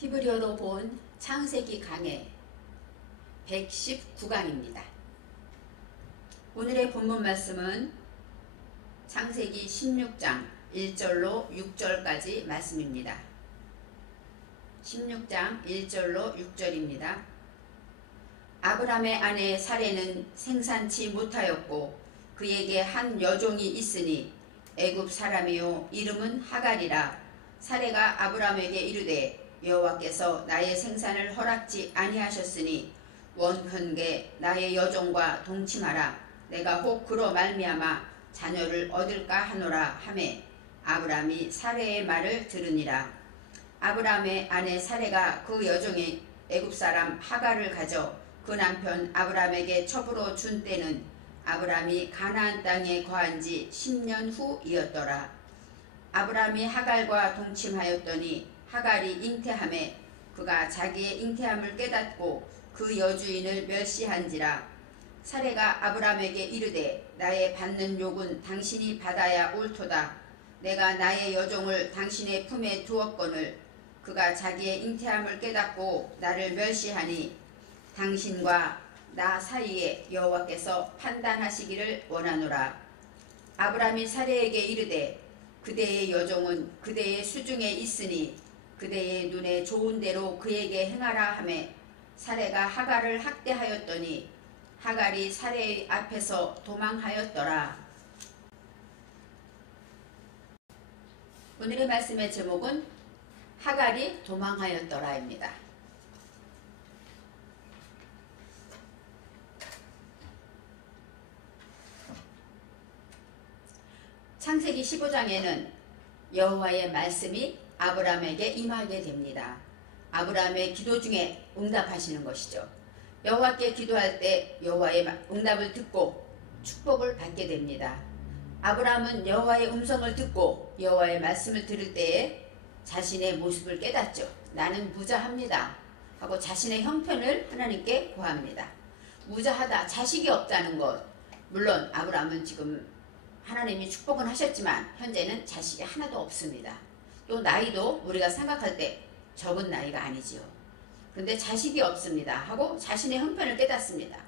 히브리어로 본 창세기 강해 119강입니다. 오늘의 본문 말씀은 창세기 16장 1절로 6절까지 말씀입니다. 16장 1절로 6절입니다. 아브람의 아내 사레는 생산치 못하였고 그에게 한 여종이 있으니 애굽 사람이요 이름은 하갈이라. 사레가 아브람에게 이르되 여호와께서 나의 생산을 허락지 아니하셨으니 원컨대 나의 여종과 동침하라. 내가 혹 그로 말미암아 자녀를 얻을까 하노라 하매 아브람이 사레의 말을 들으니라. 아브람의 아내 사레가 그 여종의 애굽 사람 하갈을 가져 그 남편 아브람에게 첩으로 준 때는 아브람이 가나안 땅에 거한 지 10년 후이었더라. 아브람이 하갈과 동침하였더니 하갈이 잉태하매 그가 자기의 잉태함을 깨닫고 그 여주인을 멸시한지라. 사레가 아브람에게 이르되 나의 받는 욕은 당신이 받아야 옳도다. 내가 나의 여종을 당신의 품에 두었거늘 그가 자기의 잉태함을 깨닫고 나를 멸시하니 당신과 나 사이에 여호와께서 판단하시기를 원하노라. 아브람이 사레에게 이르되 그대의 여종은 그대의 수중에 있으니 그대의 눈에 좋은 대로 그에게 행하라 하매 사레가 하갈을 학대하였더니 하갈이 사레의 앞에서 도망하였더라. 오늘의 말씀의 제목은 하갈이 도망하였더라입니다. 창세기 15장에는 여호와의 말씀이 아브람에게 임하게 됩니다. 아브람의 기도 중에 응답하시는 것이죠. 여호와께 기도할 때 여호와의 응답을 듣고 축복을 받게 됩니다. 아브람은 여호와의 음성을 듣고 여호와의 말씀을 들을 때에 자신의 모습을 깨닫죠. 나는 무자합니다 하고 자신의 형편을 하나님께 고합니다. 무자하다, 자식이 없다는 것. 물론 아브람은 지금 하나님이 축복은 하셨지만 현재는 자식이 하나도 없습니다. 또 나이도 우리가 생각할 때 적은 나이가 아니지요. 그런데 자식이 없습니다 하고 자신의 형편을 깨닫습니다.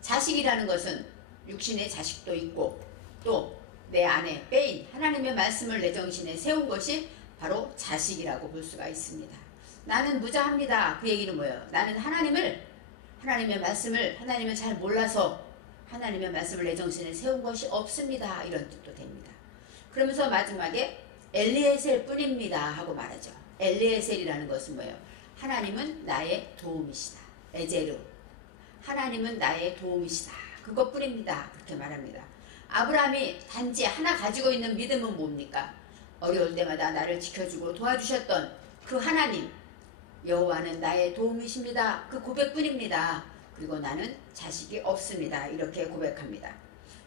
자식이라는 것은 육신의 자식도 있고 또 내 안에 빼인 하나님의 말씀을 내 정신에 세운 것이 바로 자식이라고 볼 수가 있습니다. 나는 무자합니다. 그 얘기는 뭐예요? 나는 하나님의 말씀을 하나님을 잘 몰라서 하나님의 말씀을 내 정신에 세운 것이 없습니다. 이런 뜻도 됩니다. 그러면서 마지막에 엘리에셀 뿐입니다 하고 말하죠. 엘리에셀이라는 것은 뭐예요? 하나님은 나의 도움이시다. 에제르. 하나님은 나의 도움이시다. 그것뿐입니다. 그렇게 말합니다. 아브라함이 단지 하나 가지고 있는 믿음은 뭡니까? 어려울 때마다 나를 지켜주고 도와주셨던 그 하나님, 여호와는 나의 도움이십니다. 그 고백뿐입니다. 그리고 나는 자식이 없습니다. 이렇게 고백합니다.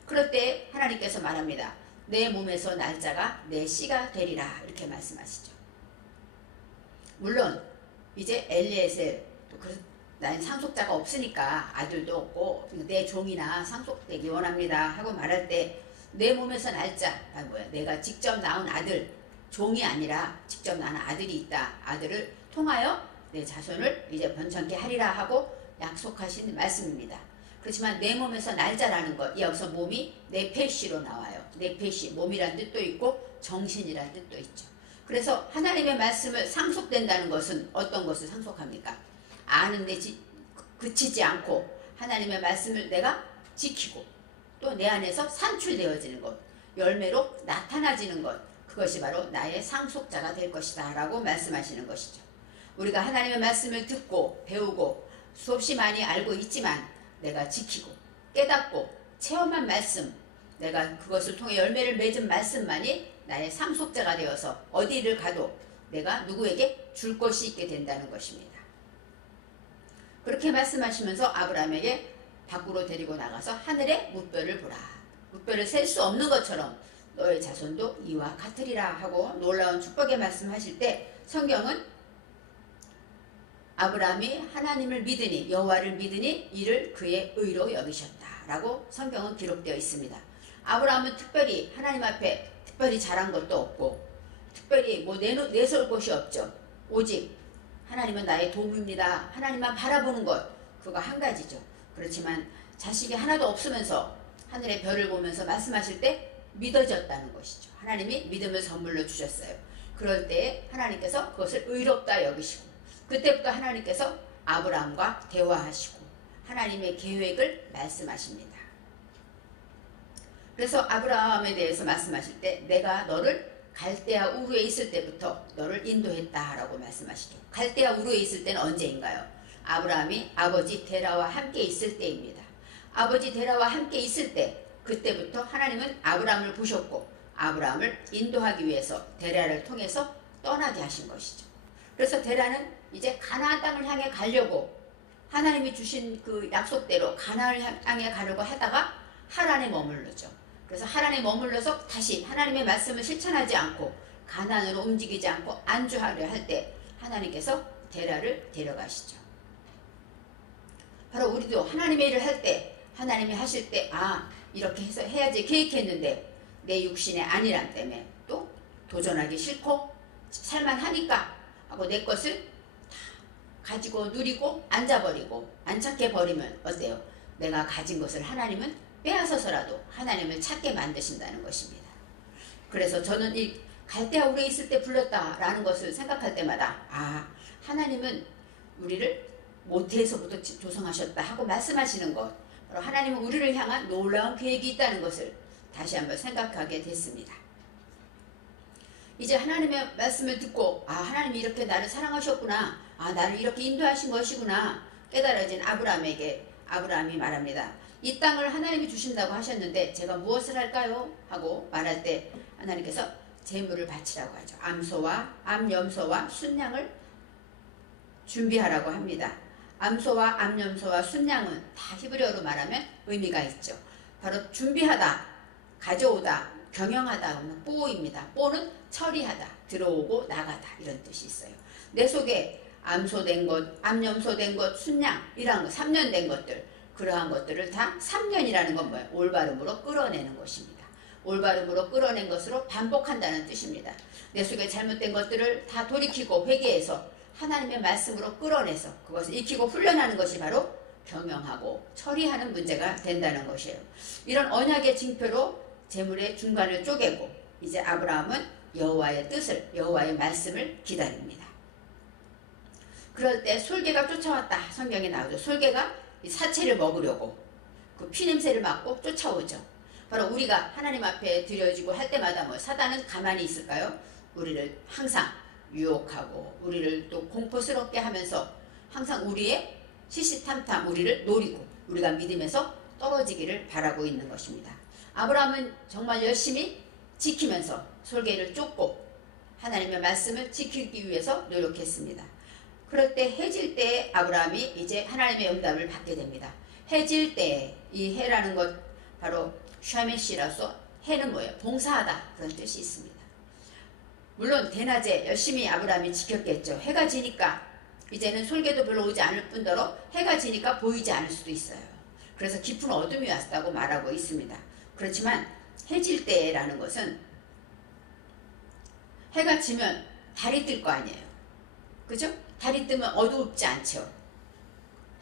그럴 때 하나님께서 말합니다. 내 몸에서 날짜가 내 씨가 되리라. 이렇게 말씀하시죠. 물론 이제 엘리에셀, 난 상속자가 없으니까 아들도 없고 내 종이나 상속되기 원합니다 하고 말할 때 내 몸에서 날짜, 뭐야? 내가 직접 낳은 아들, 종이 아니라 직접 낳은 아들이 있다. 아들을 통하여 내 자손을 이제 번창케 하리라 하고 약속하신 말씀입니다. 그렇지만 내 몸에서 날짜라는 것, 여기서 몸이 네페시로 나와요. 네페시, 몸이란 뜻도 있고 정신이란 뜻도 있죠. 그래서 하나님의 말씀을 상속된다는 것은 어떤 것을 상속합니까? 아는데 그치지 않고 하나님의 말씀을 내가 지키고 또 내 안에서 산출되어지는 것, 열매로 나타나지는 것, 그것이 바로 나의 상속자가 될 것이다 라고 말씀하시는 것이죠. 우리가 하나님의 말씀을 듣고 배우고 수없이 많이 알고 있지만 내가 지키고 깨닫고 체험한 말씀, 내가 그것을 통해 열매를 맺은 말씀만이 나의 상속자가 되어서 어디를 가도 내가 누구에게 줄 것이 있게 된다는 것입니다. 그렇게 말씀하시면서 아브라함에게 밖으로 데리고 나가서 하늘의 무뼈를 보라. 무뼈를 셀 수 없는 것처럼 너의 자손도 이와 같으리라 하고 놀라운 축복의 말씀하실 때 성경은 아브라함이 하나님을 믿으니 여호와를 믿으니 이를 그의 의로 여기셨다 라고 성경은 기록되어 있습니다. 아브라함은 특별히 하나님 앞에 특별히 잘한 것도 없고 특별히 뭐 내세울 곳이 없죠. 오직 하나님은 나의 도움입니다. 하나님만 바라보는 것, 그거 한 가지죠. 그렇지만 자식이 하나도 없으면서 하늘의 별을 보면서 말씀하실 때 믿어졌다는 것이죠. 하나님이 믿음을 선물로 주셨어요. 그럴 때 하나님께서 그것을 의롭다 여기시고, 그때부터 하나님께서 아브라함과 대화하시고 하나님의 계획을 말씀하십니다. 그래서 아브라함에 대해서 말씀하실 때 내가 너를 갈대아 우르에 있을 때부터 너를 인도했다라고 말씀하시죠. 갈대아 우르에 있을 때는 언제인가요? 아브라함이 아버지 데라와 함께 있을 때입니다. 아버지 데라와 함께 있을 때, 그때부터 하나님은 아브라함을 보셨고 아브라함을 인도하기 위해서 데라를 통해서 떠나게 하신 것이죠. 그래서 데라는 이제 가나안 땅을 향해 가려고, 하나님이 주신 그 약속대로 가나안을 향해 가려고 하다가 하란에 머물르죠. 그래서 하란에 머물러서 다시 하나님의 말씀을 실천하지 않고 가나안으로 움직이지 않고 안주하려 할 때 하나님께서 데라를 데려가시죠. 바로 우리도 하나님의 일을 할 때, 하나님이 하실 때 이렇게 해서 해야지 계획했는데 내 육신의 안일함 때문에 또 도전하기 싫고 살만하니까 하고 내 것을 다 가지고 누리고 앉아버리고 안찾게 버리면 어때요? 내가 가진 것을 하나님은 빼앗아서라도 하나님을 찾게 만드신다는 것입니다. 그래서 저는 이 갈대아 우르에 있을 때 불렀다라는 것을 생각할 때마다 하나님은 우리를 모태에서부터 조성하셨다 하고 말씀하시는 것, 바로 하나님은 우리를 향한 놀라운 계획이 있다는 것을 다시 한번 생각하게 됐습니다. 이제 하나님의 말씀을 듣고 하나님이 이렇게 나를 사랑하셨구나, 나를 이렇게 인도하신 것이구나 깨달아진 아브라함이 말합니다. 이 땅을 하나님이 주신다고 하셨는데 제가 무엇을 할까요? 하고 말할 때 하나님께서 제물을 바치라고 하죠. 암소와 암염소와 순양을 준비하라고 합니다. 암소와 암염소와 순양은 다 히브리어로 말하면 의미가 있죠. 바로 준비하다, 가져오다, 경영하다는 뽀입니다. 뽀는 처리하다, 들어오고 나가다 이런 뜻이 있어요. 내 속에 암소된 것, 암염소된 것, 순양이란 것, 3년 된 것들, 그러한 것들을 다 3년이라는 건 뭐예요? 올바름으로 끌어내는 것입니다. 올바름으로 끌어낸 것으로 반복한다는 뜻입니다. 내 속에 잘못된 것들을 다 돌이키고 회개해서 하나님의 말씀으로 끌어내서 그것을 익히고 훈련하는 것이 바로 경영하고 처리하는 문제가 된다는 것이에요. 이런 언약의 징표로 제물의 중간을 쪼개고 이제 아브라함은 여호와의 뜻을, 여호와의 말씀을 기다립니다. 그럴 때 솔개가 쫓아왔다 성경에 나오죠. 솔개가 사체를 먹으려고 그 피냄새를 맡고 쫓아오죠. 바로 우리가 하나님 앞에 드려지고 할 때마다 사단은 가만히 있을까요? 우리를 항상 유혹하고 우리를 또 공포스럽게 하면서 항상 우리의 시시탐탐 우리를 노리고 우리가 믿음에서 떨어지기를 바라고 있는 것입니다. 아브라함은 정말 열심히 지키면서 솔개를 쫓고 하나님의 말씀을 지키기 위해서 노력했습니다. 그럴 때 해질 때에 아브라함이 이제 하나님의 응답을 받게 됩니다. 해질 때 이 해라는 것 바로 샤메시라서 해는 뭐예요? 봉사하다 그런 뜻이 있습니다. 물론 대낮에 열심히 아브라함이 지켰겠죠. 해가 지니까 이제는 솔개도 별로 오지 않을 뿐더러 해가 지니까 보이지 않을 수도 있어요. 그래서 깊은 어둠이 왔다고 말하고 있습니다. 그렇지만 해질 때라는 것은 해가 지면 달이 뜰 거 아니에요. 그죠? 달이 뜨면 어둡지 않죠.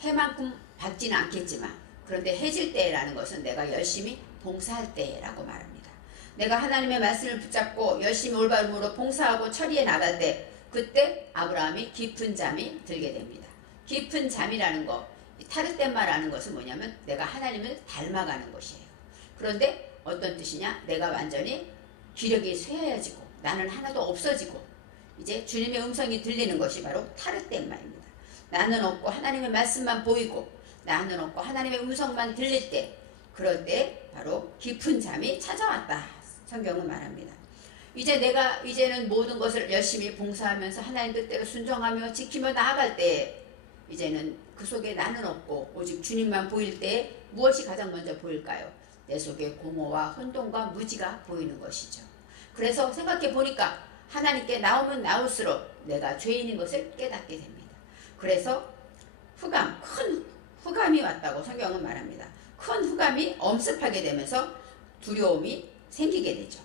해만큼 밝지는 않겠지만, 그런데 해질 때라는 것은 내가 열심히 봉사할 때라고 말합니다. 내가 하나님의 말씀을 붙잡고 열심히 올바름으로 봉사하고 처리해 나갈 때, 그때 아브라함이 깊은 잠이 들게 됩니다. 깊은 잠이라는 거, 타르템마라는 것은 뭐냐면 내가 하나님을 닮아가는 것이에요. 그런데 어떤 뜻이냐? 내가 완전히 기력이 쇠해지고 나는 하나도 없어지고 이제 주님의 음성이 들리는 것이 바로 타르템마입니다. 나는 없고 하나님의 말씀만 보이고 나는 없고 하나님의 음성만 들릴 때, 그럴 때 바로 깊은 잠이 찾아왔다 성경은 말합니다. 이제는 모든 것을 열심히 봉사하면서 하나님 뜻대로 순종하며 지키며 나아갈 때, 이제는 그 속에 나는 없고 오직 주님만 보일 때 무엇이 가장 먼저 보일까요? 내 속에 공허와 혼돈과 무지가 보이는 것이죠. 그래서 생각해 보니까 하나님께 나오면 나올수록 내가 죄인인 것을 깨닫게 됩니다. 그래서 큰 흑암이 왔다고 성경은 말합니다. 큰 흑암이 엄습하게 되면서 두려움이 생기게 되죠.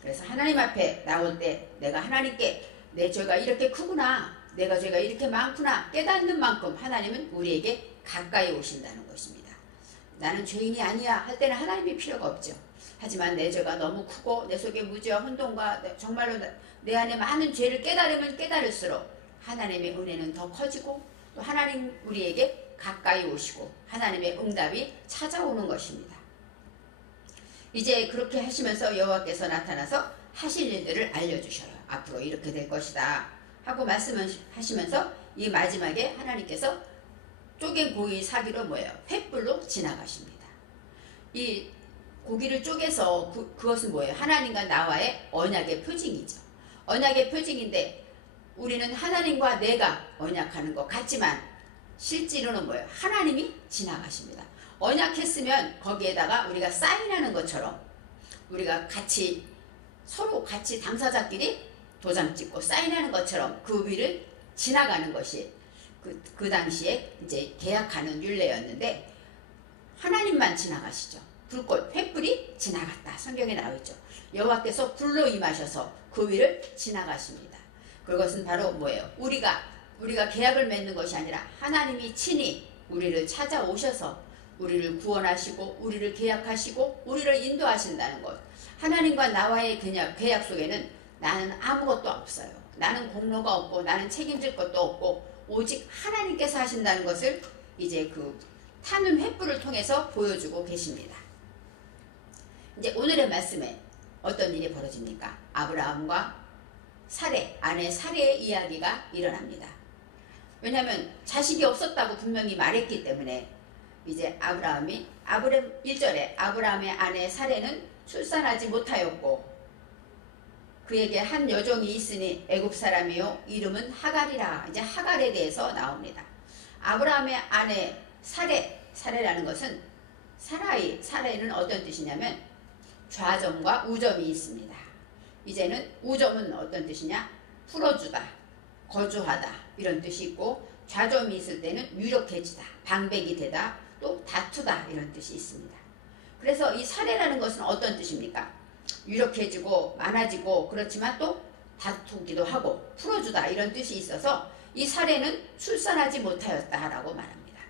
그래서 하나님 앞에 나올 때 내가 하나님께 내 죄가 이렇게 크구나, 내가 죄가 이렇게 많구나 깨닫는 만큼 하나님은 우리에게 가까이 오신다는 것입니다. 나는 죄인이 아니야 할 때는 하나님이 필요가 없죠. 하지만 내 죄가 너무 크고 내 속에 무지와 혼돈과 정말로 내 안에 많은 죄를 깨달으면 깨달을수록 하나님의 은혜는 더 커지고 또 하나님 우리에게 가까이 오시고 하나님의 응답이 찾아오는 것입니다. 이제 그렇게 하시면서 여호와께서 나타나서 하실 일들을 알려주셔요. 앞으로 이렇게 될 것이다 하고 말씀하시면서 이 마지막에 하나님께서 쪼갠 고기 사기로 뭐예요? 횃불로 지나가십니다. 이 고기를 쪼개서 그것은 뭐예요? 하나님과 나와의 언약의 표징이죠. 언약의 표징인데 우리는 하나님과 내가 언약하는 것 같지만 실제로는 뭐예요? 하나님이 지나가십니다. 언약했으면 거기에다가 우리가 사인하는 것처럼 우리가 같이 서로 같이 당사자끼리 도장 찍고 사인하는 것처럼 그 위를 지나가는 것이 그 당시에 이제 계약하는 율례였는데 하나님만 지나가시죠. 불꽃 횃불이 지나갔다. 성경에 나와있죠. 여호와께서 불로 임하셔서 그 위를 지나가십니다. 그것은 바로 뭐예요? 우리가 계약을 맺는 것이 아니라 하나님이 친히 우리를 찾아오셔서 우리를 구원하시고 우리를 계약하시고 우리를 인도하신다는 것. 하나님과 나와의 계약 속에는 나는 아무것도 없어요. 나는 공로가 없고 나는 책임질 것도 없고 오직 하나님께서 하신다는 것을 이제 그 타는 횃불을 통해서 보여주고 계십니다. 이제 오늘의 말씀에 어떤 일이 벌어집니까? 아브라함과 사레, 아내 사레의 이야기가 일어납니다. 왜냐하면 자식이 없었다고 분명히 말했기 때문에 이제 1절에 아브라함의 아내 사레는 출산하지 못하였고 그에게 한 여종이 있으니 애굽 사람이요 이름은 하갈이라. 이제 하갈에 대해서 나옵니다. 아브라함의 아내 사레라는 것은 사레는 어떤 뜻이냐면 좌점과 우점이 있습니다. 이제는 우점은 어떤 뜻이냐? 풀어주다, 거주하다 이런 뜻이 있고 좌점이 있을 때는 유력해지다, 방백이 되다, 또 다투다 이런 뜻이 있습니다. 그래서 이 사레라는 것은 어떤 뜻입니까? 유력해지고 많아지고 그렇지만 또 다투기도 하고 풀어주다 이런 뜻이 있어서 이 사레는 출산하지 못하였다라고 말합니다.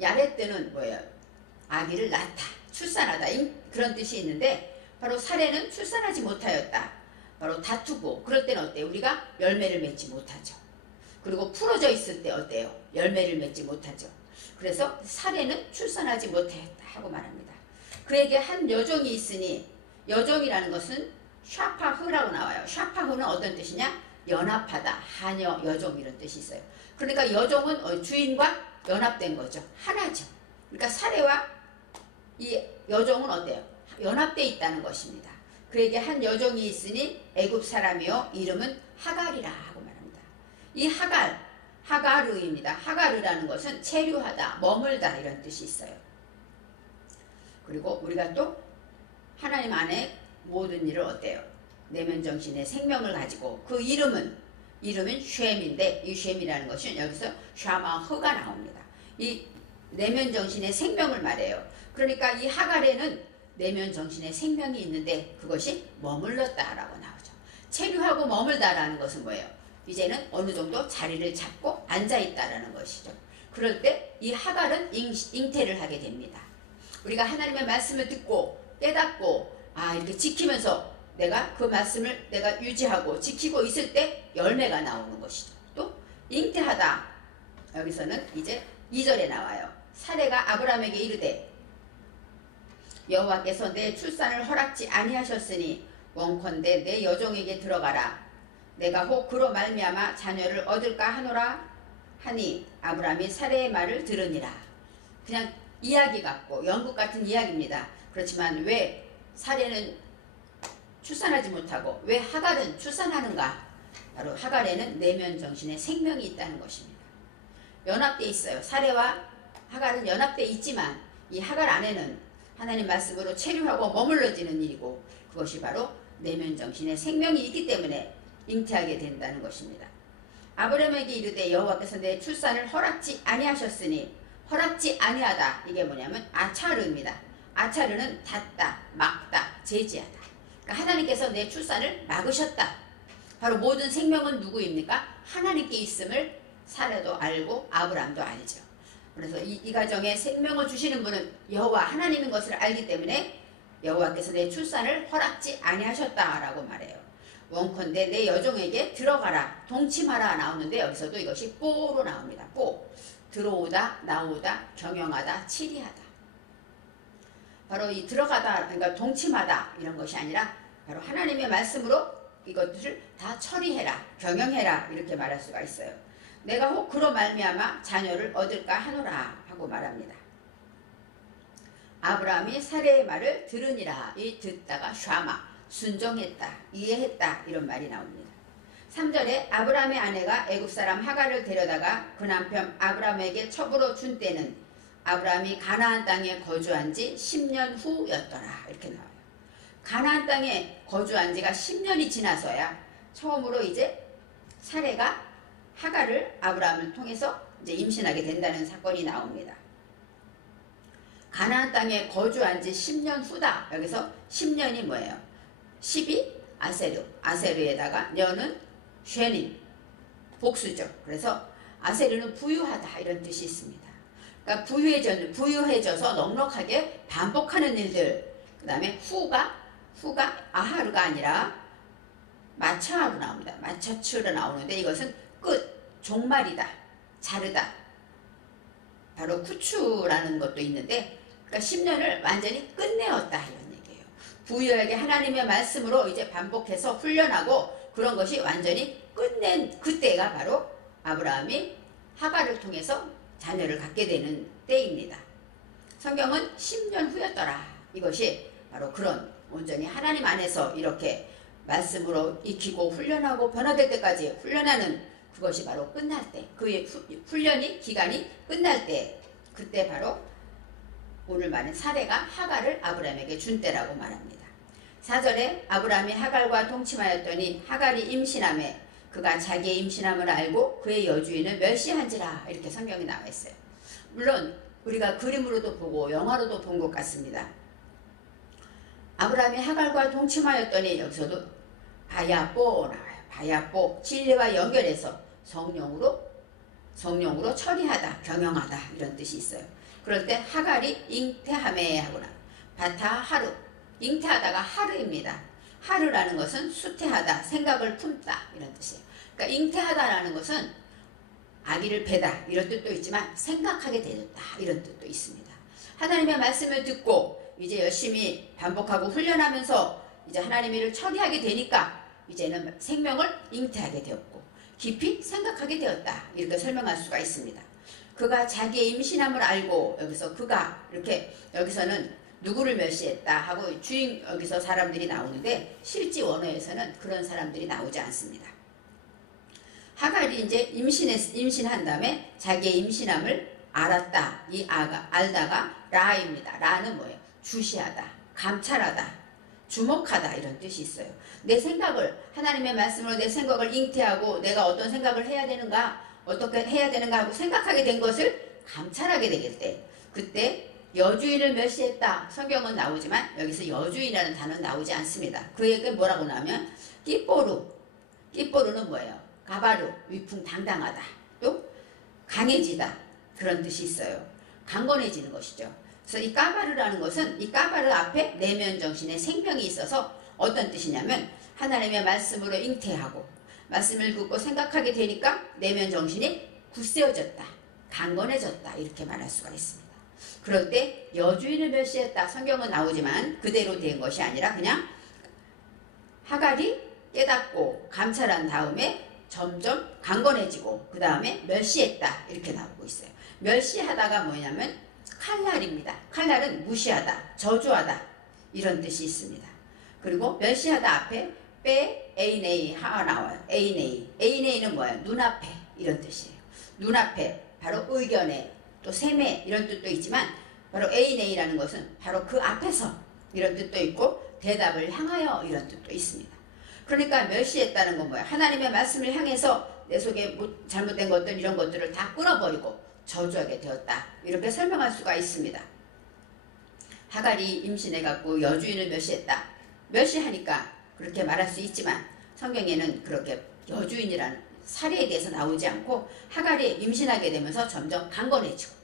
야렛 때는 뭐예요? 아기를 낳다, 출산하다 그런 뜻이 있는데 바로 사레는 출산하지 못하였다. 바로 다투고 그럴 때는 어때요? 우리가 열매를 맺지 못하죠. 그리고 풀어져 있을 때 어때요? 열매를 맺지 못하죠. 그래서 사레는 출산하지 못하였다 하고 말합니다. 그에게 한 여종이 있으니 여종이라는 것은 샤파흐라고 나와요. 샤파흐는 어떤 뜻이냐? 연합하다, 하녀, 여종 이런 뜻이 있어요. 그러니까 여종은 주인과 연합된 거죠. 하나죠. 그러니까 사레와 이 여종은 어때요? 연합되어 있다는 것입니다. 그에게 한 여종이 있으니 애굽 사람이요 이름은 하갈이라 하고 말합니다. 이 하가르입니다. 하가르라는 것은 체류하다, 머물다 이런 뜻이 있어요. 그리고 우리가 또 하나님 안에 모든 일을 어때요? 내면정신의 생명을 가지고 그 이름은 쉔인데 이 쉔이라는 것은 여기서 샤마흐가 나옵니다. 이 내면정신의 생명을 말해요. 그러니까 이 하갈에는 내면정신의 생명이 있는데 그것이 머물렀다라고 나오죠. 체류하고 머물다라는 것은 뭐예요? 이제는 어느 정도 자리를 잡고 앉아있다라는 것이죠. 그럴 때 이 하갈은 잉태를 하게 됩니다. 우리가 하나님의 말씀을 듣고 깨닫고 이렇게 지키면서 내가 그 말씀을 내가 유지하고 지키고 있을 때 열매가 나오는 것이죠. 또 잉태하다 여기서는 이제 2절에 나와요. 사레가 아브라함에게 이르되 여호와께서 내 출산을 허락지 아니하셨으니 원컨대 내 여종에게 들어가라. 내가 혹 그로 말미암아 자녀를 얻을까 하노라 하니 아브라함이 사레의 말을 들으니라. 그냥 이야기 같고 연극 같은 이야기입니다. 그렇지만 왜 사레는 출산하지 못하고 왜 하갈은 출산하는가? 바로 하갈에는 내면정신의 생명이 있다는 것입니다. 연합되어 있어요. 사레와 하갈은 연합되어 있지만 이 하갈 안에는 하나님 말씀으로 체류하고 머물러지는 일이고 그것이 바로 내면정신의 생명이 있기 때문에 잉태하게 된다는 것입니다. 아브라함에게 이르되 여호와께서 내 출산을 허락지 아니하셨으니 허락지 아니하다 이게 뭐냐면 아차르입니다. 아차르는 닫다, 막다, 제지하다. 그러니까 하나님께서 내 출산을 막으셨다. 바로 모든 생명은 누구입니까? 하나님께 있음을 사라도 알고 아브라함도 알죠. 그래서 이 가정에 생명을 주시는 분은 여호와 하나님인 것을 알기 때문에 여호와께서 내 출산을 허락지 아니하셨다라고 말해요. 원컨대 내 여종에게 들어가라 동침하라 나오는데 여기서도 이것이 뽀로 나옵니다. 뽀. 들어오다 나오다 경영하다 치리하다. 바로 이 들어가다 그러니까 동침하다 이런 것이 아니라 바로 하나님의 말씀으로 이것들을 다 처리해라 경영해라 이렇게 말할 수가 있어요. 내가 혹 그로 말미암아 자녀를 얻을까 하노라 하고 말합니다. 아브라함이 사레의 말을 들으니라. 이 듣다가 샤마 순종했다 이해했다 이런 말이 나옵니다. 3절에 아브라함의 아내가 애굽사람 하갈을 데려다가 그 남편 아브라함에게 첩으로 준 때는 아브라함이 가나안 땅에 거주한 지 10년 후였더라 이렇게 나와요. 가나안 땅에 거주한 지가 10년이 지나서야 처음으로 이제 사레가 하갈을 아브라함을 통해서 이제 임신하게 된다는 사건이 나옵니다. 가나안 땅에 거주한 지 10년 후다. 여기서 10년이 뭐예요? 10이 아세르, 아세르에다가 년은 쉐님, 복수죠. 그래서 아세르는 부유하다 이런 뜻이 있습니다. 그러니까 부유해져서 넉넉하게 반복하는 일들. 그 다음에 후가 아하르가 아니라 마차하로 나옵니다. 마차츠로 나오는데 이것은 끝, 종말이다, 자르다. 바로 쿠추라는 것도 있는데 그러니까 10년을 완전히 끝내었다 이런 얘기예요. 부유하게 하나님의 말씀으로 이제 반복해서 훈련하고 그런 것이 완전히 끝낸 그때가 바로 아브라함이 하갈을 통해서 자녀를 갖게 되는 때입니다. 성경은 10년 후였더라. 이것이 바로 그런 온전히 하나님 안에서 이렇게 말씀으로 익히고 훈련하고 변화될 때까지 훈련하는 그것이 바로 끝날 때, 그의 훈련이 기간이 끝날 때, 그때 바로 오늘 말은 사레가 하갈을 아브라함에게 준 때라고 말합니다. 4절에 아브라함이 하갈과 동침하였더니 하갈이 임신하매 그가 자기의 임신함을 알고 그의 여주인을 멸시한지라 이렇게 성경이 나와 있어요. 물론 우리가 그림으로도 보고 영화로도 본 것 같습니다. 아브라함이 하갈과 동침하였더니 여기서도 바야뽀 나와요. 바야뽀 진리와 연결해서 성령으로 처리하다, 경영하다 이런 뜻이 있어요. 그럴 때 하갈이 잉태하매 하구나. 바타 하루, 잉태하다가 하루입니다. 하루라는 것은 수태하다, 생각을 품다 이런 뜻이에요. 그러니까 잉태하다라는 것은 아기를 배다 이런 뜻도 있지만 생각하게 되었다 이런 뜻도 있습니다. 하나님의 말씀을 듣고 이제 열심히 반복하고 훈련하면서 이제 하나님의 일을 처리하게 되니까 이제는 생명을 잉태하게 되었고 깊이 생각하게 되었다 이렇게 설명할 수가 있습니다. 그가 자기의 임신함을 알고 여기서 그가 이렇게 여기서는 누구를 멸시했다 하고 주인 여기서 사람들이 나오는데 실제 원어에서는 그런 사람들이 나오지 않습니다. 하갈이 이제 임신한 다음에 자기의 임신함을 알았다. 이 알다가 라입니다. 라는 뭐예요? 주시하다, 감찰하다, 주목하다 이런 뜻이 있어요. 내 생각을 하나님의 말씀으로 내 생각을 잉태하고 내가 어떤 생각을 해야 되는가 어떻게 해야 되는가 하고 생각하게 된 것을 감찰하게 되길 때 그때 여주인을 멸시했다. 성경은 나오지만 여기서 여주인이라는 단어는 나오지 않습니다. 그에게 뭐라고 나오면 끼뽀르는 뭐예요? 가바르, 위풍당당하다. 또 강해지다. 그런 뜻이 있어요. 강건해지는 것이죠. 그래서 이 까바르라는 것은 이 까바르 앞에 내면 정신에 생명이 있어서 어떤 뜻이냐면 하나님의 말씀으로 잉태하고 말씀을 듣고 생각하게 되니까 내면 정신이 굳세어졌다. 강건해졌다. 이렇게 말할 수가 있습니다. 그럴 때 여주인을 멸시했다. 성경은 나오지만 그대로 된 것이 아니라 그냥 하갈이 깨닫고 감찰한 다음에 점점 강건해지고 그 다음에 멸시했다. 이렇게 나오고 있어요. 멸시하다가 뭐냐면 칼날입니다. 칼날은 무시하다, 저주하다 이런 뜻이 있습니다. 그리고 멸시하다 앞에 빼 에이네이 하가 나와요. 에이네이는 뭐예요? 눈앞에 이런 뜻이에요. 눈앞에 바로 의견에 또 셈에 이런 뜻도 있지만 바로 에이네이라는 것은 바로 그 앞에서 이런 뜻도 있고 대답을 향하여 이런 뜻도 있습니다. 그러니까 멸시했다는 건 뭐예요? 하나님의 말씀을 향해서 내 속에 잘못된 것들 이런 것들을 다 끊어버리고 저주하게 되었다. 이렇게 설명할 수가 있습니다. 하갈이 임신해갖고 여주인을 멸시했다. 멸시하니까 그렇게 말할 수 있지만 성경에는 그렇게 여주인이라는 사례에 대해서 나오지 않고 하갈이 임신하게 되면서 점점 강건해지고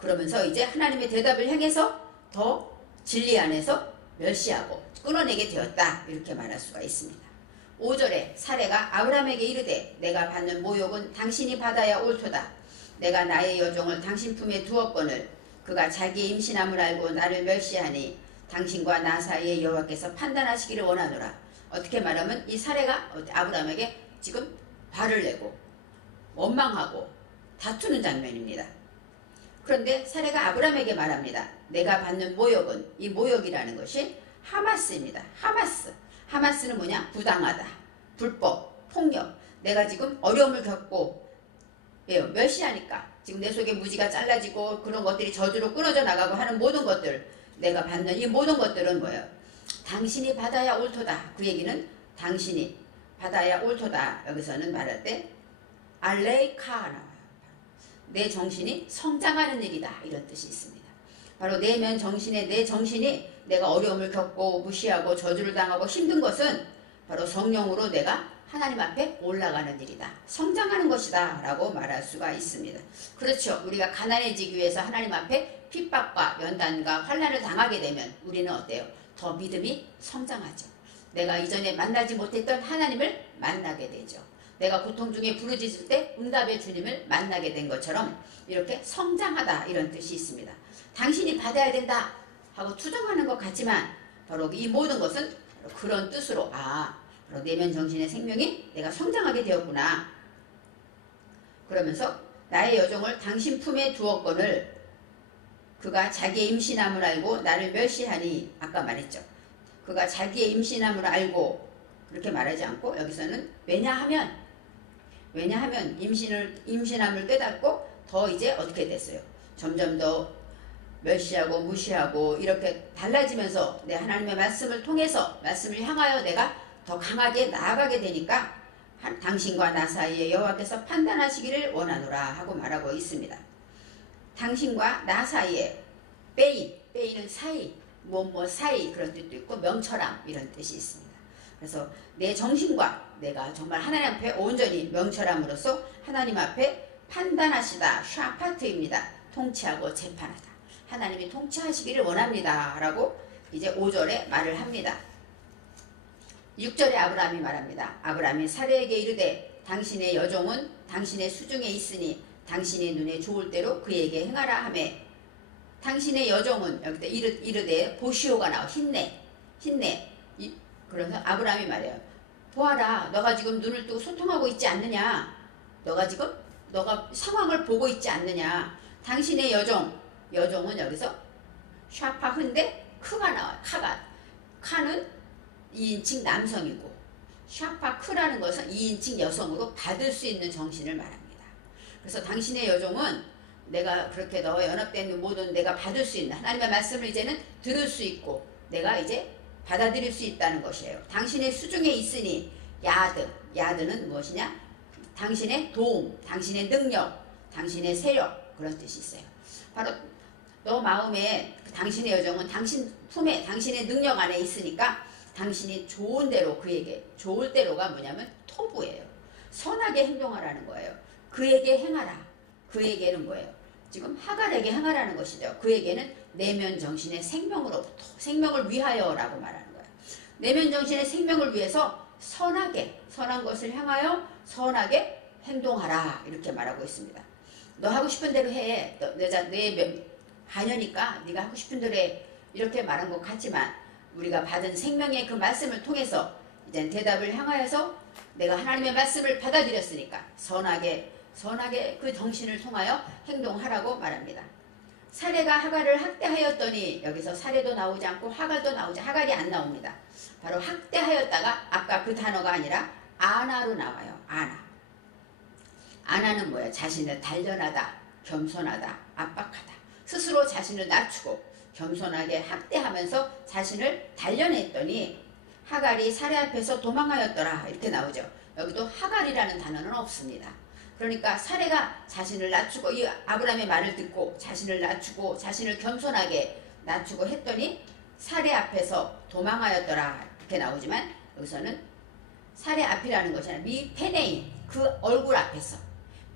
그러면서 이제 하나님의 대답을 향해서 더 진리 안에서 멸시하고 끊어내게 되었다 이렇게 말할 수가 있습니다. 5절에 사례가 아브라함에게 이르되 내가 받는 모욕은 당신이 받아야 옳도다. 내가 나의 여종을 당신 품에 두었거늘 그가 자기의 임신함을 알고 나를 멸시하니 당신과 나 사이에 여호와께서 판단하시기를 원하노라. 어떻게 말하면 이 사례가 아브라함에게 지금 화를 내고 원망하고 다투는 장면입니다. 그런데 사례가 아브라함에게 말합니다. 내가 받는 모욕은 이 모욕이라는 것이 하마스입니다. 하마스는 뭐냐? 부당하다, 불법, 폭력. 내가 지금 어려움을 겪고 왜요? 멸시하니까 지금 내 속에 무지가 잘라지고 그런 것들이 저주로 끊어져 나가고 하는 모든 것들 내가 받는 이 모든 것들은 뭐예요? 당신이 받아야 옳도다. 그 얘기는 당신이 받아야 옳도다. 여기서는 말할 때 알레이카 나와요. 내 정신이 성장하는 일이다. 이런 뜻이 있습니다. 바로 내면 정신의 내 정신이 내가 어려움을 겪고 무시하고 저주를 당하고 힘든 것은 바로 성령으로 내가 하나님 앞에 올라가는 일이다. 성장하는 것이다 라고 말할 수가 있습니다. 그렇죠. 우리가 가난해지기 위해서 하나님 앞에 핍박과 연단과 환난을 당하게 되면 우리는 어때요? 더 믿음이 성장하죠. 내가 이전에 만나지 못했던 하나님을 만나게 되죠. 내가 고통 중에 부르짖을 때 응답의 주님을 만나게 된 것처럼 이렇게 성장하다 이런 뜻이 있습니다. 당신이 받아야 된다 하고 투정하는 것 같지만 바로 이 모든 것은 그런 뜻으로 바로 내면 정신의 생명이 내가 성장하게 되었구나. 그러면서 나의 여종을 당신 품에 두었거늘 그가 자기의 임신함을 알고 나를 멸시하니 아까 말했죠. 그가 자기의 임신함을 알고 그렇게 말하지 않고 여기서는 왜냐하면 임신함을 깨닫고 더 이제 어떻게 됐어요? 점점 더 멸시하고 무시하고 이렇게 달라지면서 내 하나님의 말씀을 통해서 말씀을 향하여 내가 더 강하게 나아가게 되니까 당신과 나 사이에 여호와께서 판단하시기를 원하노라 하고 말하고 있습니다. 당신과 나 사이에 빼인은 사이 뭐 사이 그런 뜻도 있고 명철함 이런 뜻이 있습니다. 그래서 내 정신과 내가 정말 하나님 앞에 온전히 명철함으로써 하나님 앞에 판단하시다 샤파트입니다. 통치하고 재판하다. 하나님이 통치하시기를 원합니다 라고 이제 5절에 말을 합니다. 6절에 아브라함이 말합니다. 아브라함이 사례에게 이르되 당신의 여종은 당신의 수중에 있으니 당신의 눈에 좋을 대로 그에게 행하라 하매 당신의 여종은 여기다 이르되 보시오가 나와 힘내 그래서 아브라함이 말해요. 보아라 너가 지금 눈을 뜨고 소통하고 있지 않느냐. 너가 상황을 보고 있지 않느냐. 당신의 여종은 여기서 샤파흐인데 크가 나와요. 카는 2인칭 남성이고 샤파크라는 것은 2인칭 여성으로 받을 수 있는 정신을 말합니다. 그래서 당신의 여종은 내가 그렇게 너와 연합된 모든 내가 받을 수 있는 하나님의 말씀을 이제는 들을 수 있고 내가 이제 받아들일 수 있다는 것이에요. 당신의 수중에 있으니 야드는 무엇이냐? 당신의 도움, 당신의 능력, 당신의 세력 그런 뜻이 있어요. 바로 너 마음에 당신의 여종은 당신 품에 당신의 능력 안에 있으니까 당신이 좋은 대로 그에게 좋을 대로가 뭐냐면 토부예요. 선하게 행동하라는 거예요. 그에게 행하라. 그에게는 뭐예요? 지금 하갈에게 행하라는 것이죠. 그에게는 내면 정신의 생명으로부터 생명을 위하여라고 말하는 거예요. 내면 정신의 생명을 위해서 선한 것을 향하여 선하게 행동하라 이렇게 말하고 있습니다. 너 하고 싶은 대로 해. 내 자녀니까 네가 하고 싶은 대로 해. 이렇게 말한 것 같지만 우리가 받은 생명의 그 말씀을 통해서 이제 대답을 향하여서 내가 하나님의 말씀을 받아들였으니까 선하게 그 정신을 통하여 행동하라고 말합니다. 사례가 하갈을 학대하였더니 여기서 사례도 나오지 않고 하갈이 안 나옵니다. 바로 학대하였다가 아까 그 단어가 아니라 아나로 나와요. 아나는 뭐예요? 자신을 단련하다, 겸손하다, 압박하다. 스스로 자신을 낮추고 겸손하게 학대하면서 자신을 단련했더니 하갈이 사례 앞에서 도망하였더라 이렇게 나오죠. 여기도 하갈이라는 단어는 없습니다. 그러니까 사례가 자신을 낮추고 이 아브라함의 말을 듣고 자신을 낮추고 자신을 겸손하게 낮추고 했더니 사례 앞에서 도망하였더라 이렇게 나오지만 여기서는 살의 앞이라는 것이 아니라 미페네인, 그 얼굴 앞에서.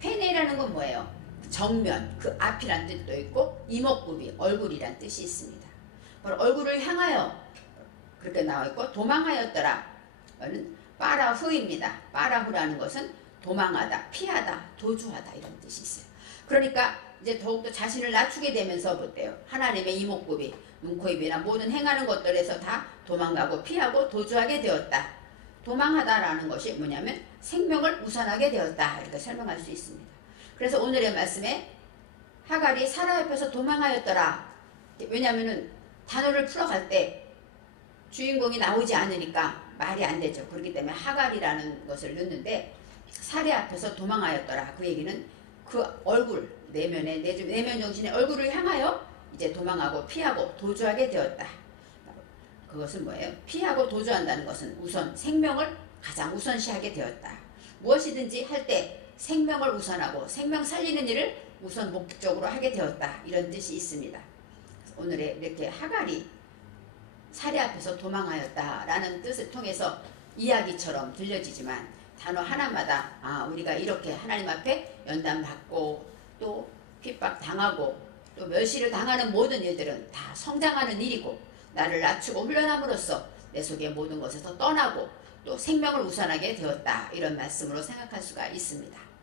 페네라는 건 뭐예요? 정면, 그 앞이란 뜻도 있고 이목구비, 얼굴이란 뜻이 있습니다. 바로 얼굴을 향하여 그렇게 나와 있고 도망하였더라. 는 빠라후입니다. 빠라후라는 것은 도망하다, 피하다, 도주하다 이런 뜻이 있어요. 그러니까 이제 더욱더 자신을 낮추게 되면서 어때요? 하나님의 이목구비, 눈, 코, 입이나 모든 행하는 것들에서 다 도망가고 피하고 도주하게 되었다. 도망하다라는 것이 뭐냐면 생명을 우선하게 되었다. 이렇게 설명할 수 있습니다. 그래서 오늘의 말씀에 하갈이 사라 옆에서 도망하였더라. 왜냐하면 단어를 풀어갈 때 주인공이 나오지 않으니까 말이 안 되죠. 그렇기 때문에 하갈이라는 것을 넣는데 사라 앞에서 도망하였더라. 그 얘기는 그 얼굴, 내면 정신의 얼굴을 향하여 이제 도망하고 피하고 도주하게 되었다. 그것은 뭐예요? 피하고 도주한다는 것은 우선 생명을 가장 우선시하게 되었다. 무엇이든지 할 때 생명을 우선하고 생명 살리는 일을 우선 목적으로 하게 되었다. 이런 뜻이 있습니다. 오늘의 이렇게 하갈이 사라 앞에서 도망하였다라는 뜻을 통해서 이야기처럼 들려지지만 단어 하나마다 우리가 이렇게 하나님 앞에 연단받고 또 핍박당하고 또 멸시를 당하는 모든 일들은 다 성장하는 일이고 나를 낮추고 훈련함으로써 내 속의 모든 것에서 떠나고 또 생명을 우선하게 되었다. 이런 말씀으로 생각할 수가 있습니다.